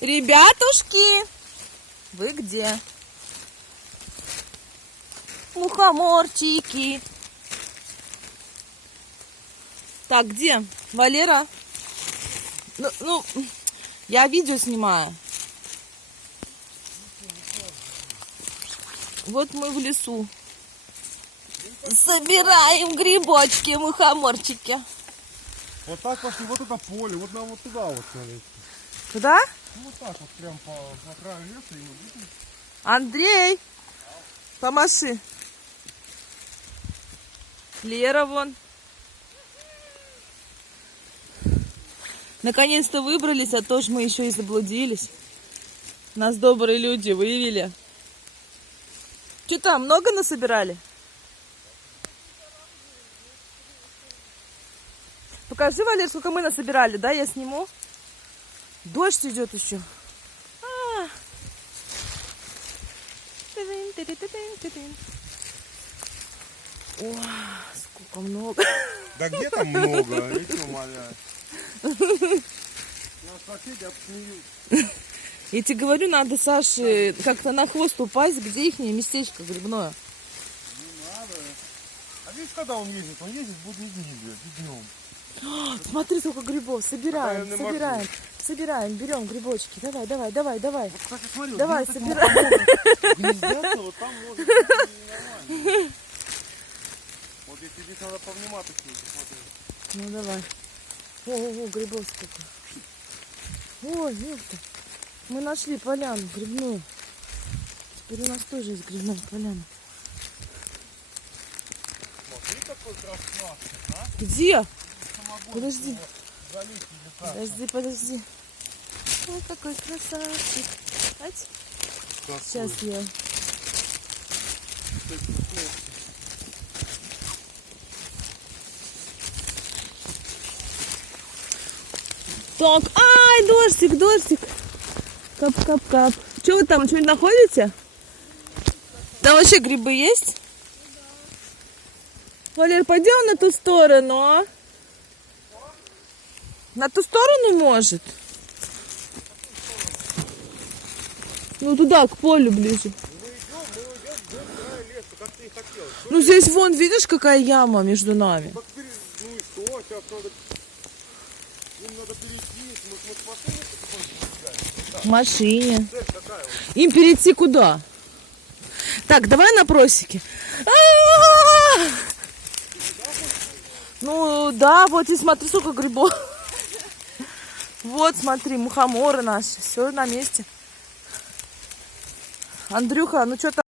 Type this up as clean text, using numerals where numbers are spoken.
Ребятушки, вы где? Мухоморчики. Так, где? Валера? Ну, я видео снимаю. Вот мы в лесу. Собираем грибочки, мухоморчики. Вот так пошли, вот это поле, вот нам вот туда вот, смотрите. Куда? Ну вот так вот, прям по краю леса и мы будем. Андрей, помаши. Лера вон. Наконец-то выбрались, а то ж мы еще и заблудились. Нас добрые люди вывели. Что там, много насобирали? Покажи, Валер, сколько мы насобирали, да, я сниму. Дождь идет еще. О, сколько много. Да где там много, я тебя умоляю. Я соседи обсмеют. Я тебе говорю, надо Саше как-то на хвост упасть, где их местечко грибное. Не надо. А видишь, когда он ездит? Он ездит в будние дни, блядь, и днем. Смотри, сколько грибов. Собираем, Да, собираем, собираем, берем грибочки. Давай, давай, давай, давай. Вот, кстати, смотри, Давай, вот собираем. гнездятся, вот там может быть нормально. Вот если здесь надо повнимательнее посмотреть. Ну давай. О, грибов сколько. Ой, ёпта. Мы нашли поляну грибную. Теперь у нас тоже есть грибная поляна. Смотри, какой красавчик, а? Где? Самогон, Подожди. залить или как? Подожди. Ой, какой красавчик. Ать. Сейчас я. Так, ай, дождик, дождик. Кап-кап-кап. Что вы там, что-нибудь находите? Там вообще грибы есть? Валер, пойдем на ту сторону, а? На ту сторону может? Ну туда, к полю ближе. Ну здесь вон, видишь, какая яма между нами? Ну и что? Сейчас надо... Им надо перейти. Мы с машиной потихоньку. В машине. Им перейти куда? Так, давай на просеке. Ну да, вот и смотри, сколько грибов. Вот, смотри, мухоморы наши. Все на месте. Андрюха, ну что там?